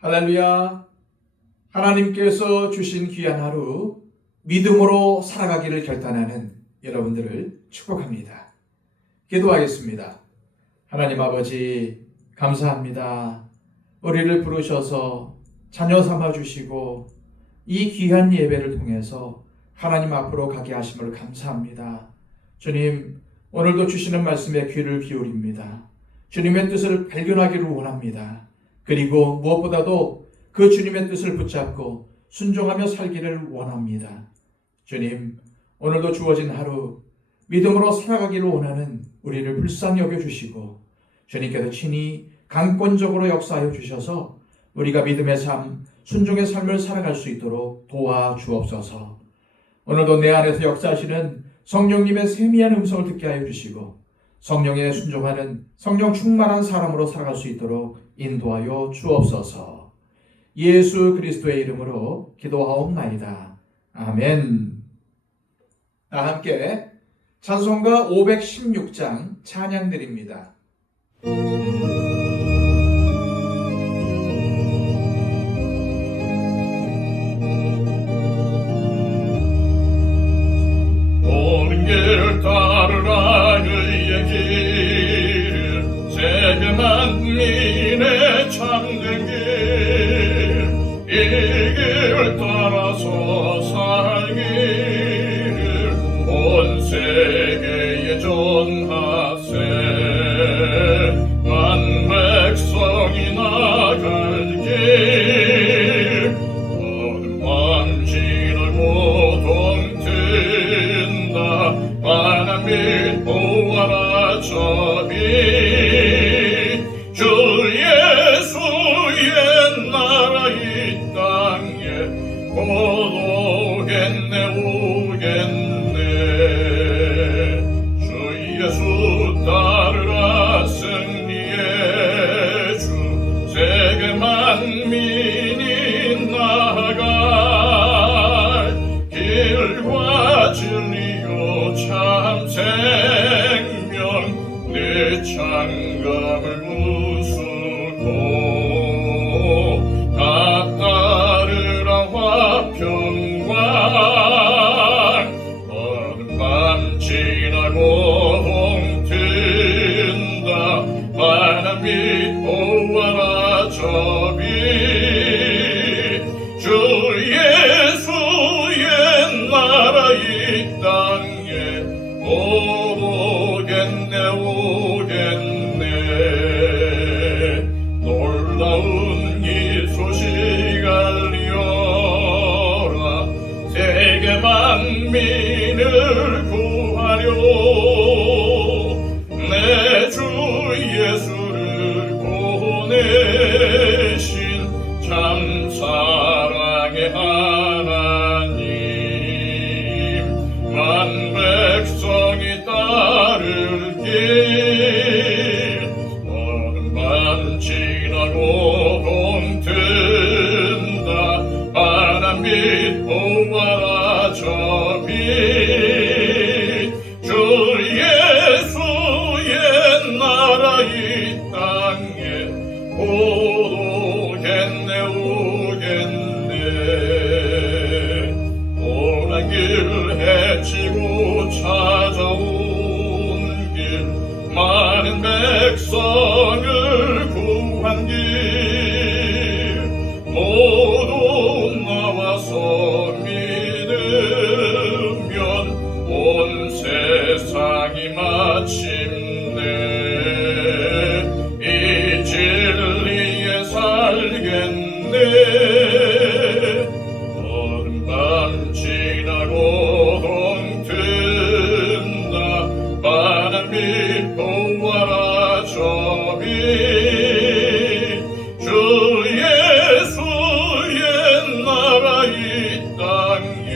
할렐루야. 하나님께서 주신 귀한 하루 믿음으로 살아가기를 결단하는 여러분들을 축복합니다. 기도하겠습니다. 하나님 아버지 감사합니다. 우리를 부르셔서 자녀 삼아 주시고 이 귀한 예배를 통해서 하나님 앞으로 가게 하심을 감사합니다. 주님, 오늘도 주시는 말씀에 귀를 기울입니다. 주님의 뜻을 발견하기를 원합니다. 그리고 무엇보다도 그 주님의 뜻을 붙잡고 순종하며 살기를 원합니다. 주님, 오늘도 주어진 하루 믿음으로 살아가기를 원하는 우리를 불쌍히 여겨주시고 주님께서 친히 강권적으로 역사하여 주셔서 우리가 믿음의 삶, 순종의 삶을 살아갈 수 있도록 도와주옵소서. 오늘도 내 안에서 역사하시는 성령님의 세미한 음성을 듣게 하여 주시고 성령에 순종하는 성령 충만한 사람으로 살아갈 수 있도록 인도하여 주옵소서. 예수 그리스도의 이름으로 기도하옵나이다. 아멘. 다 함께 찬송가 516장 찬양드립니다. 옳은 길 따르라 그의 길 세계 만민의 참된 길 이 길 따라서 살기를 온 세계에 전하세 만 백성이 나갈 길 어느 만지를 모동 바람 및 보아라 저비 주 예수의 나라 이 땅에 곧 오겠네 오겠네 주 예수 따르라 승리의 주 세계 만민이 나아갈 길과 진리 참 생명 내 장갑을 무수고 각 따르라 화평광 어느 밤 지나고 동튼다 바람 및 보아라 저비 주 예수의 나라 이 땅에 오겠네 오겠네 놀라운 이 소식 알리어라 세계 만민을 구하려 내 주 예수를 보내신 참 사랑의 하나님 만 백성이 따를 길 어느 밤 지나고 동튼다 바람 및 보아라 저비 주 예수의 나라 이 땅에 오겠네 오겠네 오란 길 헤치고 찾아온 길 많은 백성을 구한 길 모두 나와서 믿으면 온 세상이 마침내 이 진리에 살겠네 어느 밤 지나고 동튼다 바람 및 보아라 저비 주 예수의 나라 이 땅에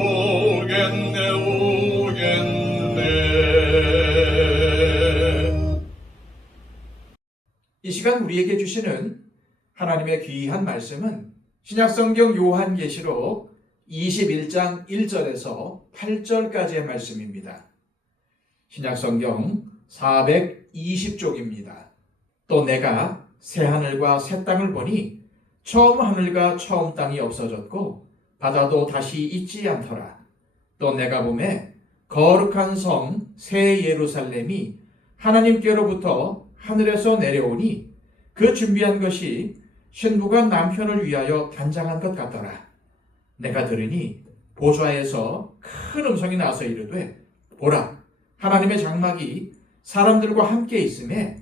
오겠네 오겠네. 이 시간 우리에게 주시는 하나님의 귀한 말씀은 신약성경 요한계시록 21장 1절에서 8절까지의 말씀입니다. 신약성경 420쪽입니다. 또 내가 새 하늘과 새 땅을 보니 처음 하늘과 처음 땅이 없어졌고 바다도 다시 있지 않더라. 또 내가 보매 거룩한 성 새 예루살렘이 하나님께로부터 하늘에서 내려오니 그 준비한 것이 신부가 남편을 위하여 단장한 것 같더라. 내가 들으니 보좌에서 큰 음성이 나서 이르되 보라 하나님의 장막이 사람들과 함께 있음에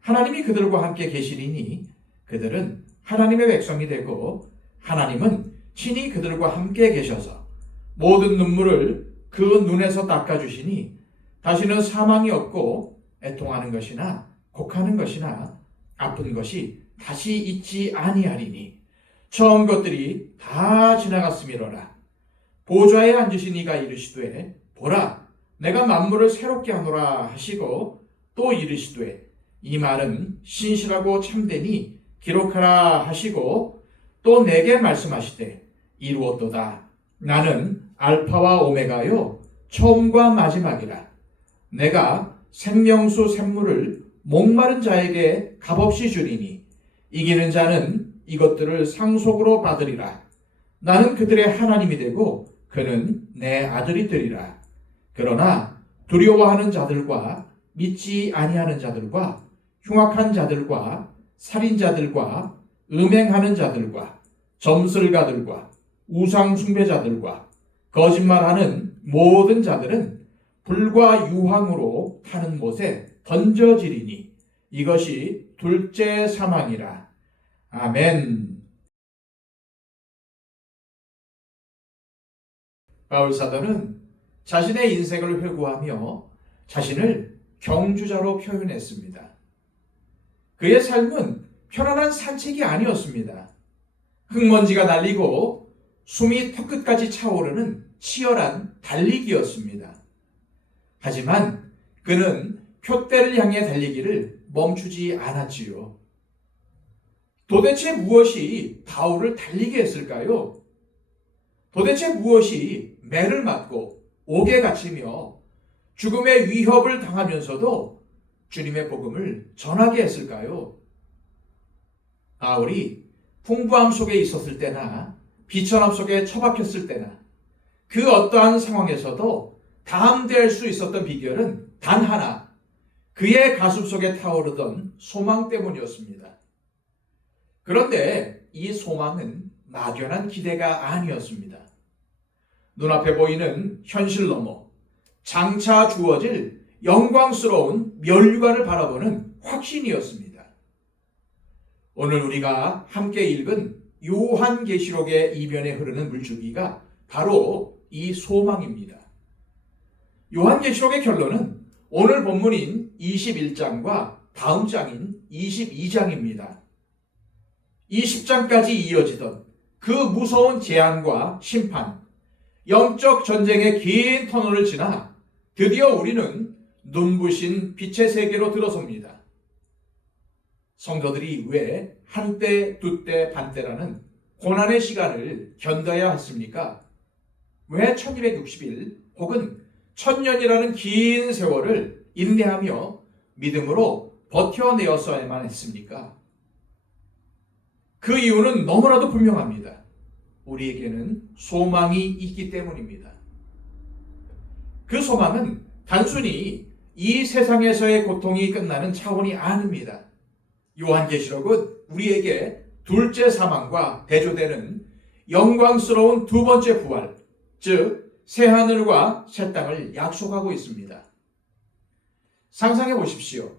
하나님이 그들과 함께 계시리니 그들은 하나님의 백성이 되고 하나님은 친히 그들과 함께 계셔서 모든 눈물을 그 눈에서 닦아주시니 다시는 사망이 없고 애통하는 것이나 곡하는 것이나 아픈 것이 다시 있지 아니하리니 처음 것들이 다 지나갔음이로라. 보좌에 앉으신 이가 이르시되 보라 내가 만물을 새롭게 하노라 하시고 또 이르시되 이 말은 신실하고 참되니 기록하라 하시고 또 내게 말씀하시되 이루었도다. 나는 알파와 오메가요 처음과 마지막이라. 내가 생명수 샘물을 목마른 자에게 값없이 주리니 이기는 자는 이것들을 상속으로 받으리라. 나는 그들의 하나님이 되고 그는 내 아들이 되리라. 그러나 두려워하는 자들과 믿지 아니하는 자들과 흉악한 자들과 살인자들과 음행하는 자들과 점술가들과 우상 숭배자들과 거짓말하는 모든 자들은 불과 유황으로 타는 못에 던져지리니 이것이 둘째 사망이라. 아멘. 바울 사도는 자신의 인생을 회고하며 자신을 경주자로 표현했습니다. 그의 삶은 편안한 산책이 아니었습니다. 흙먼지가 날리고 숨이 턱끝까지 차오르는 치열한 달리기였습니다. 하지만 그는 표대를 향해 달리기를 멈추지 않았지요. 도대체 무엇이 바울을 달리게 했을까요? 도대체 무엇이 매를 맞고 옥에 갇히며 죽음의 위협을 당하면서도 주님의 복음을 전하게 했을까요? 바울이 풍부함 속에 있었을 때나 비천함 속에 처박혔을 때나 그 어떠한 상황에서도 담대할 수 있었던 비결은 단 하나, 그의 가슴 속에 타오르던 소망 때문이었습니다. 그런데 이 소망은 막연한 기대가 아니었습니다. 눈앞에 보이는 현실 너머 장차 주어질 영광스러운 면류관을 바라보는 확신이었습니다. 오늘 우리가 함께 읽은 요한계시록의 이면에 흐르는 물줄기가 바로 이 소망입니다. 요한계시록의 결론은 오늘 본문인 21장과 다음 장인 22장입니다. 20장까지 이어지던 그 무서운 재앙과 심판, 영적 전쟁의 긴 터널을 지나 드디어 우리는 눈부신 빛의 세계로 들어섭니다. 성도들이 왜 한때, 두때, 반때라는 고난의 시간을 견뎌야 했습니까? 왜 1260일 혹은 1000년이라는 긴 세월을 인내하며 믿음으로 버텨내었어야만 했습니까? 그 이유는 너무나도 분명합니다. 우리에게는 소망이 있기 때문입니다. 그 소망은 단순히 이 세상에서의 고통이 끝나는 차원이 아닙니다. 요한계시록은 우리에게 둘째 사망과 대조되는 영광스러운 두 번째 부활, 즉 새하늘과 새 땅을 약속하고 있습니다. 상상해 보십시오.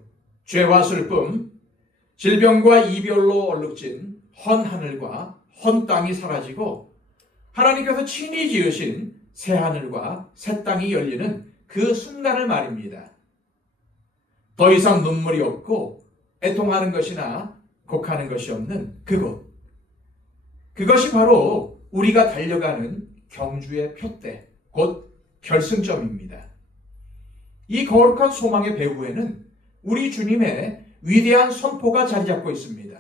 죄와 슬픔, 질병과 이별로 얼룩진 헌 하늘과 헌 땅이 사라지고 하나님께서 친히 지으신 새 하늘과 새 땅이 열리는 그 순간을 말입니다. 더 이상 눈물이 없고 애통하는 것이나 곡하는 것이 없는 그곳. 그것이 바로 우리가 달려가는 경주의 표대, 곧 결승점입니다. 이 거룩한 소망의 배후에는 우리 주님의 위대한 선포가 자리 잡고 있습니다.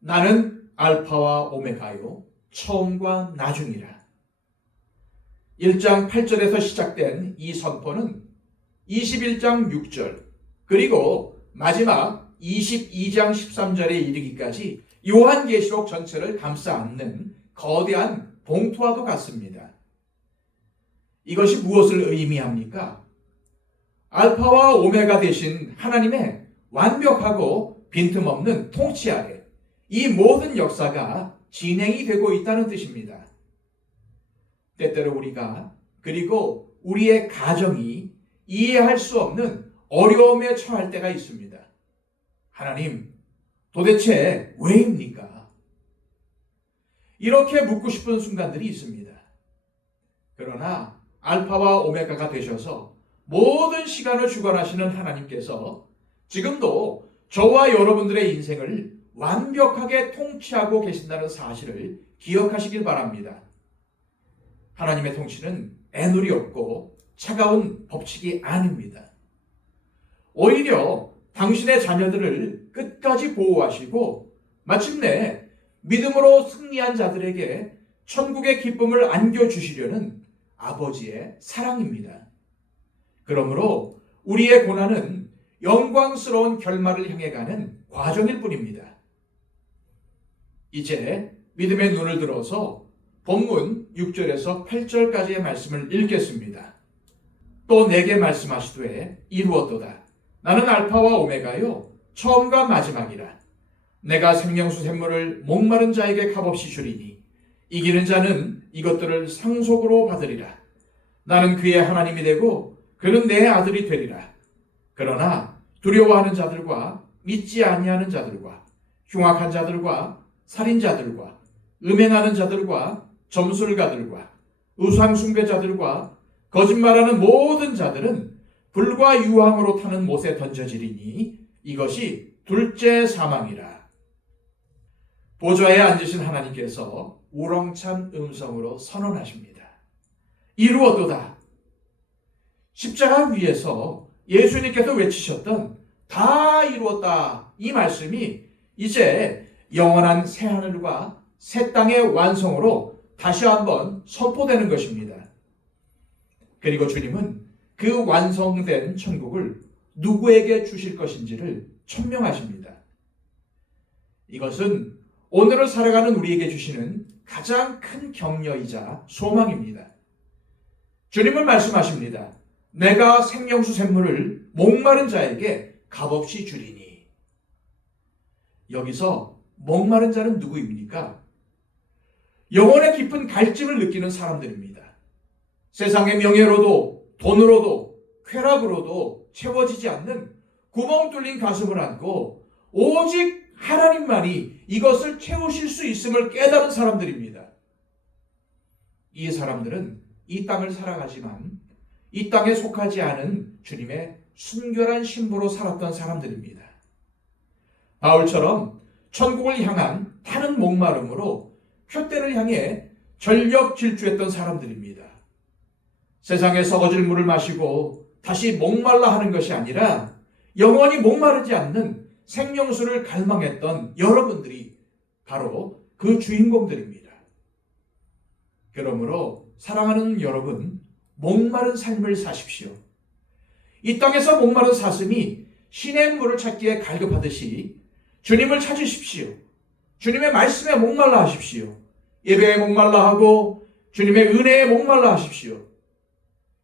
나는 알파와 오메가요, 처음과 나중이라. 1장 8절에서 시작된 이 선포는 21장 6절 그리고 마지막 22장 13절에 이르기까지 요한계시록 전체를 감싸 안는 거대한 봉투와도 같습니다. 이것이 무엇을 의미합니까? 알파와 오메가 되신 하나님의 완벽하고 빈틈없는 통치 아래 이 모든 역사가 진행이 되고 있다는 뜻입니다. 때때로 우리가 그리고 우리의 가정이 이해할 수 없는 어려움에 처할 때가 있습니다. 하나님, 도대체 왜입니까? 이렇게 묻고 싶은 순간들이 있습니다. 그러나 알파와 오메가가 되셔서 모든 시간을 주관하시는 하나님께서 지금도 저와 여러분들의 인생을 완벽하게 통치하고 계신다는 사실을 기억하시길 바랍니다. 하나님의 통치는 애누리 없고 차가운 법칙이 아닙니다. 오히려 당신의 자녀들을 끝까지 보호하시고 마침내 믿음으로 승리한 자들에게 천국의 기쁨을 안겨주시려는 아버지의 사랑입니다. 그러므로 우리의 고난은 영광스러운 결말을 향해 가는 과정일 뿐입니다. 이제 믿음의 눈을 들어서 본문 6절에서 8절까지의 말씀을 읽겠습니다. 또 내게 말씀하시되 이루었도다. 나는 알파와 오메가요 처음과 마지막이라. 내가 생명수 샘물을 목마른 자에게 값없이 주리니 이기는 자는 이것들을 상속으로 받으리라. 나는 그의 하나님이 되고 그는 내 아들이 되리라. 그러나 두려워하는 자들과 믿지 아니하는 자들과 흉악한 자들과 살인자들과 음행하는 자들과 점술가들과 우상 숭배자들과 거짓말하는 모든 자들은 불과 유황으로 타는 못에 던져지리니 이것이 둘째 사망이라. 보좌에 앉으신 하나님께서 우렁찬 음성으로 선언하십니다. 이루었도다. 십자가 위에서 예수님께서 외치셨던 다 이루었다 이 말씀이 이제 영원한 새하늘과 새 땅의 완성으로 다시 한번 선포되는 것입니다. 그리고 주님은 그 완성된 천국을 누구에게 주실 것인지를 천명하십니다. 이것은 오늘을 살아가는 우리에게 주시는 가장 큰 격려이자 소망입니다. 주님은 말씀하십니다. 내가 생명수 샘물을 목마른 자에게 값없이 주리니. 여기서 목마른 자는 누구입니까? 영혼의 깊은 갈증을 느끼는 사람들입니다. 세상의 명예로도 돈으로도 쾌락으로도 채워지지 않는 구멍 뚫린 가슴을 안고 오직 하나님만이 이것을 채우실 수 있음을 깨달은 사람들입니다. 이 사람들은 이 땅을 살아가지만 이 땅에 속하지 않은 주님의 순결한 신부로 살았던 사람들입니다. 바울처럼 천국을 향한 타는 목마름으로 표대를 향해 전력 질주했던 사람들입니다. 세상에 썩어질 물을 마시고 다시 목말라 하는 것이 아니라 영원히 목마르지 않는 생명수를 갈망했던 여러분들이 바로 그 주인공들입니다. 그러므로 사랑하는 여러분, 목마른 삶을 사십시오. 이 땅에서 목마른 사슴이 신의 물을 찾기에 갈급하듯이 주님을 찾으십시오. 주님의 말씀에 목말라 하십시오. 예배에 목말라 하고 주님의 은혜에 목말라 하십시오.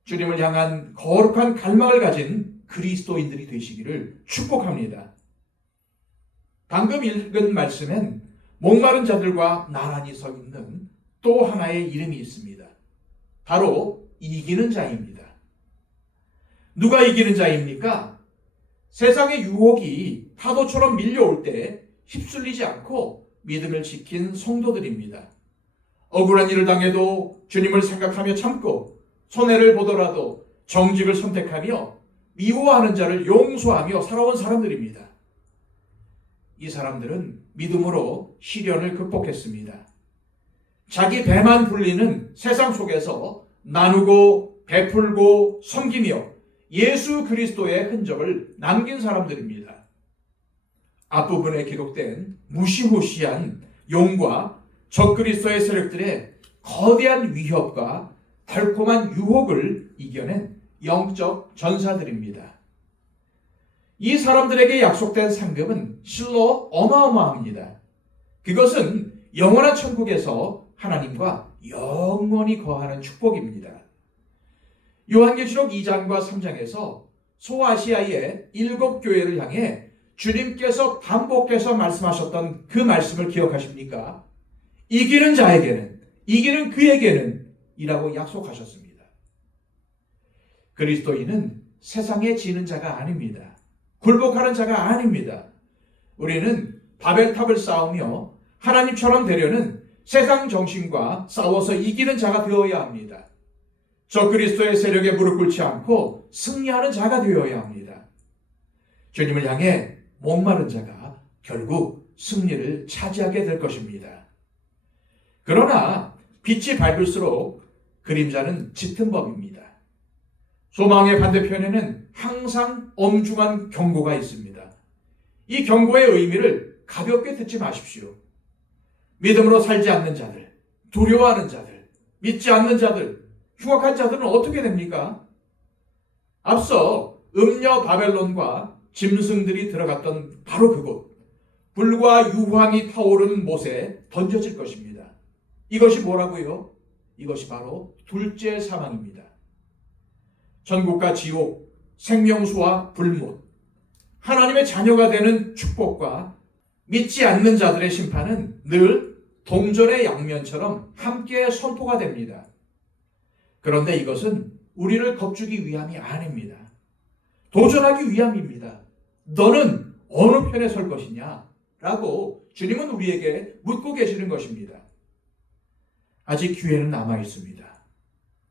주님을 향한 거룩한 갈망을 가진 그리스도인들이 되시기를 축복합니다. 방금 읽은 말씀엔 목마른 자들과 나란히 서 있는 또 하나의 이름이 있습니다. 바로 이기는 자입니다. 누가 이기는 자입니까? 세상의 유혹이 파도처럼 밀려올 때 휩쓸리지 않고 믿음을 지킨 성도들입니다. 억울한 일을 당해도 주님을 생각하며 참고 손해를 보더라도 정직을 선택하며 미워하는 자를 용서하며 살아온 사람들입니다. 이 사람들은 믿음으로 시련을 극복했습니다. 자기 배만 불리는 세상 속에서 나누고 베풀고 섬기며 예수 그리스도의 흔적을 남긴 사람들입니다. 앞부분에 기록된 무시무시한 용과 적그리스도의 세력들의 거대한 위협과 달콤한 유혹을 이겨낸 영적 전사들입니다. 이 사람들에게 약속된 상급은 실로 어마어마합니다. 그것은 영원한 천국에서 하나님과 영원히 거하는 축복입니다. 요한계시록 2장과 3장에서 소아시아의 7교회를 향해 주님께서 반복해서 말씀하셨던 그 말씀을 기억하십니까? 이기는 자에게는, 이기는 그에게는 이라고 약속하셨습니다. 그리스도인은 세상에 지는 자가 아닙니다. 굴복하는 자가 아닙니다. 우리는 바벨탑을 쌓으며 하나님처럼 되려는 세상 정신과 싸워서 이기는 자가 되어야 합니다. 적그리스도의 세력에 무릎 꿇지 않고 승리하는 자가 되어야 합니다. 주님을 향해 목마른 자가 결국 승리를 차지하게 될 것입니다. 그러나 빛이 밝을수록 그림자는 짙은 법입니다. 소망의 반대편에는 항상 엄중한 경고가 있습니다. 이 경고의 의미를 가볍게 듣지 마십시오. 믿음으로 살지 않는 자들, 두려워하는 자들, 믿지 않는 자들, 흉악한 자들은 어떻게 됩니까? 앞서 음녀 바벨론과 짐승들이 들어갔던 바로 그곳, 불과 유황이 타오르는 못에 던져질 것입니다. 이것이 뭐라고요? 이것이 바로 둘째 사망입니다. 천국과 지옥, 생명수와 불못, 하나님의 자녀가 되는 축복과 믿지 않는 자들의 심판은 늘 동전의 양면처럼 함께 선포가 됩니다. 그런데 이것은 우리를 겁주기 위함이 아닙니다. 도전하기 위함입니다. 너는 어느 편에 설 것이냐? 라고 주님은 우리에게 묻고 계시는 것입니다. 아직 기회는 남아 있습니다.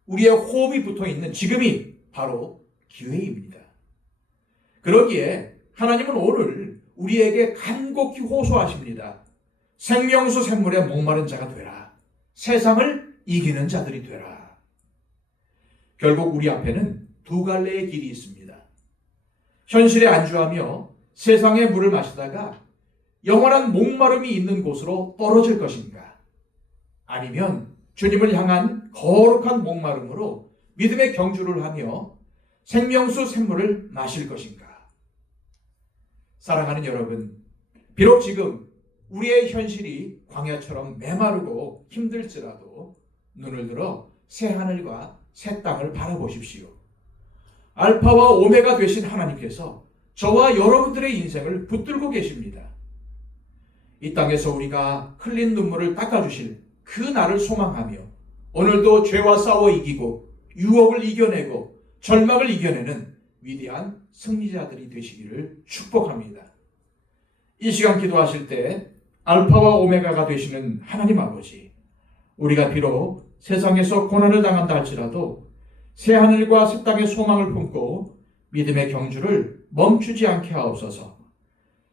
우리의 호흡이 붙어 있는 지금이 바로 기회입니다. 그러기에 하나님은 오늘 우리에게 간곡히 호소하십니다. 생명수 샘물에 목마른 자가 되라. 세상을 이기는 자들이 되라. 결국 우리 앞에는 두 갈래의 길이 있습니다. 현실에 안주하며 세상의 물을 마시다가 영원한 목마름이 있는 곳으로 떨어질 것인가? 아니면 주님을 향한 거룩한 목마름으로 믿음의 경주를 하며 생명수 샘물을 마실 것인가? 사랑하는 여러분, 비록 지금 우리의 현실이 광야처럼 메마르고 힘들지라도 눈을 들어 새 하늘과 새 땅을 바라보십시오. 알파와 오메가 되신 하나님께서 저와 여러분들의 인생을 붙들고 계십니다. 이 땅에서 우리가 흘린 눈물을 닦아주실 그 날을 소망하며 오늘도 죄와 싸워 이기고 유혹을 이겨내고 절망을 이겨내는 위대한 승리자들이 되시기를 축복합니다. 이 시간 기도하실 때 알파와 오메가가 되시는 하나님 아버지, 우리가 비록 세상에서 고난을 당한다 할지라도 새하늘과 새 땅의 소망을 품고 믿음의 경주를 멈추지 않게 하옵소서.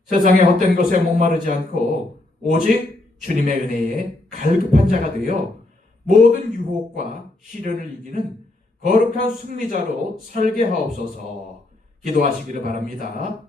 세상의 헛된 것에 목마르지 않고 오직 주님의 은혜에 갈급한 자가 되어 모든 유혹과 시련을 이기는 거룩한 승리자로 살게 하옵소서. 기도하시기를 바랍니다.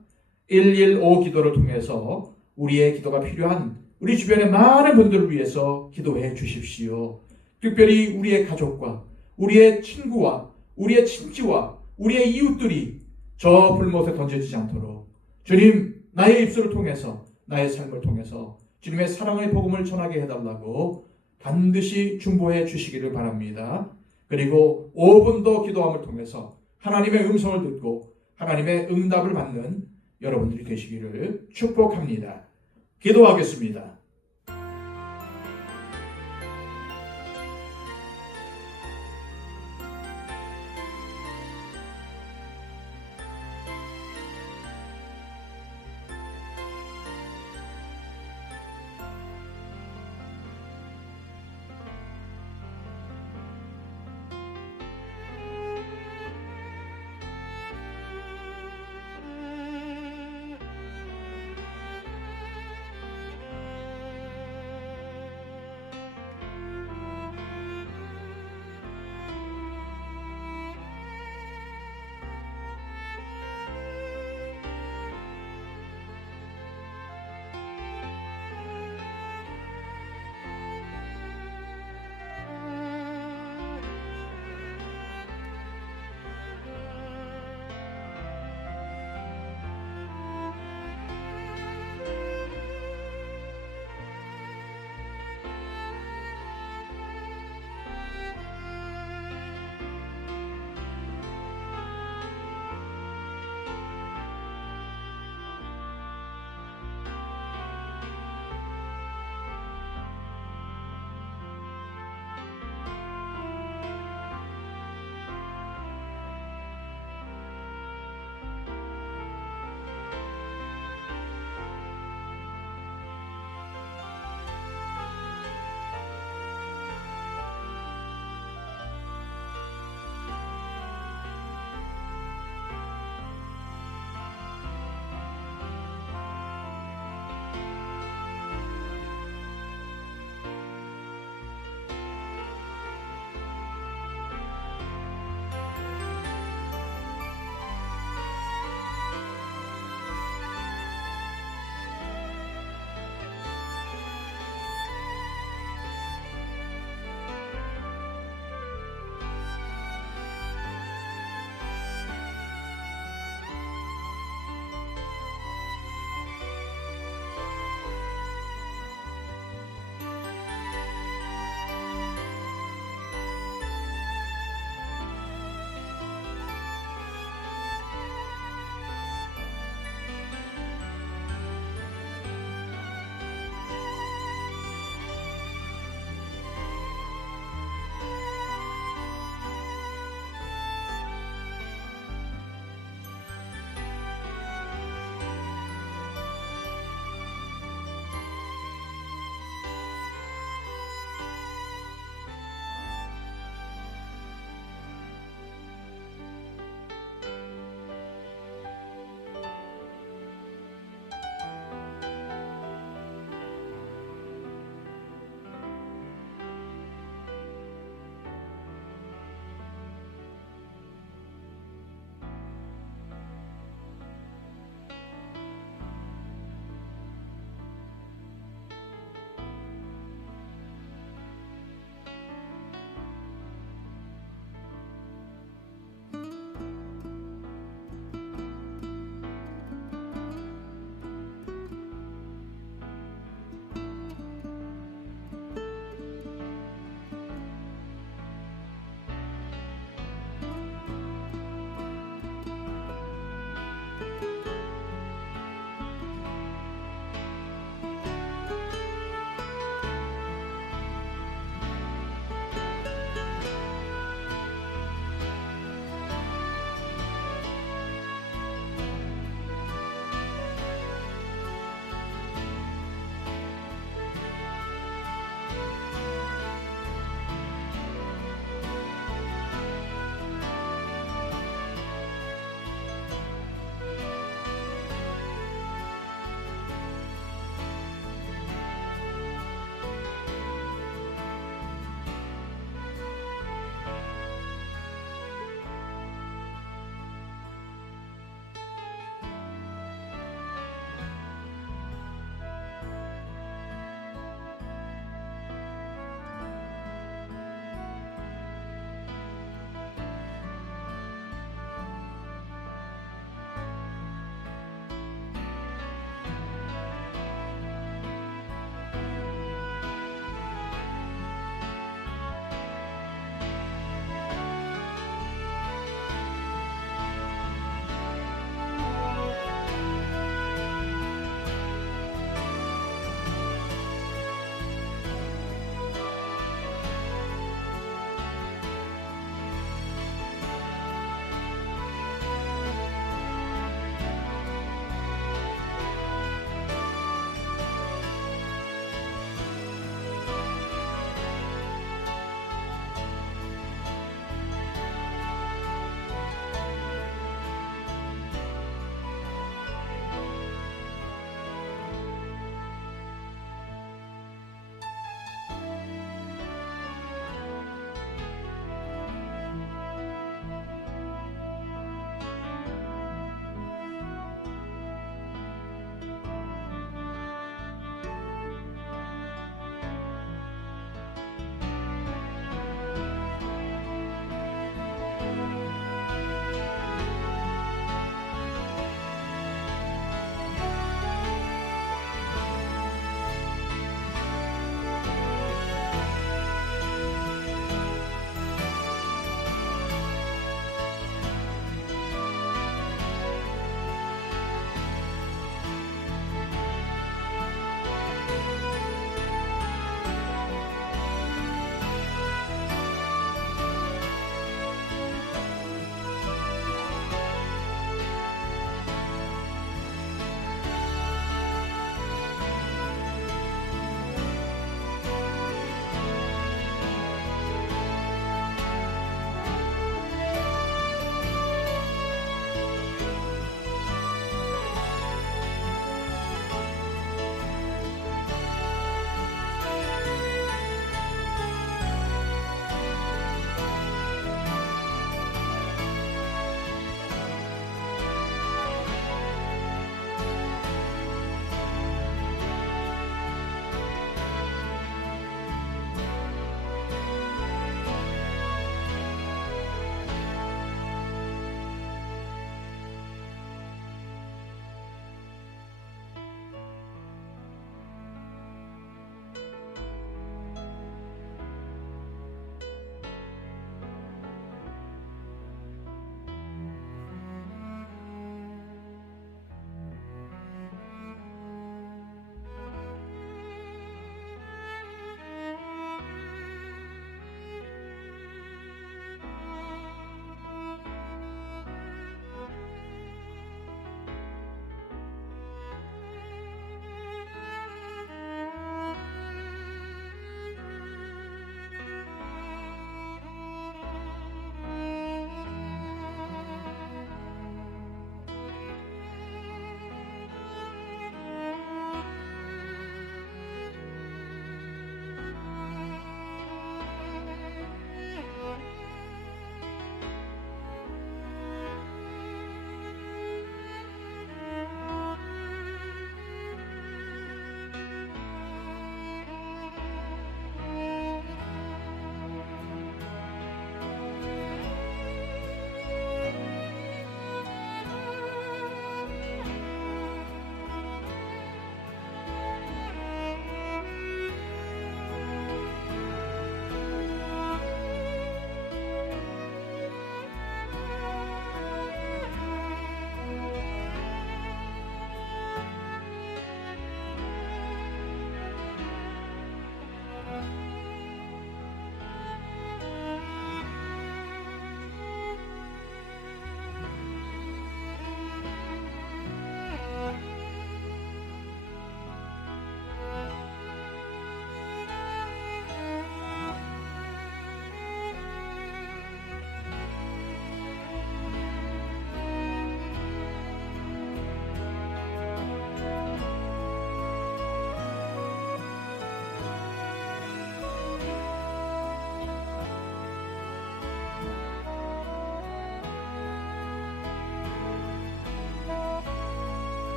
115 기도를 통해서 우리의 기도가 필요한 우리 주변의 많은 분들을 위해서 기도해 주십시오. 특별히 우리의 가족과 우리의 친구와 우리의 친지와 우리의 이웃들이 저 불못에 던져지지 않도록 주님, 나의 입술을 통해서 나의 삶을 통해서 주님의 사랑의 복음을 전하게 해달라고 반드시 중보해 주시기를 바랍니다. 그리고 5분 더 기도함을 통해서 하나님의 음성을 듣고 하나님의 응답을 받는 여러분들이 되시기를 축복합니다. 기도하겠습니다.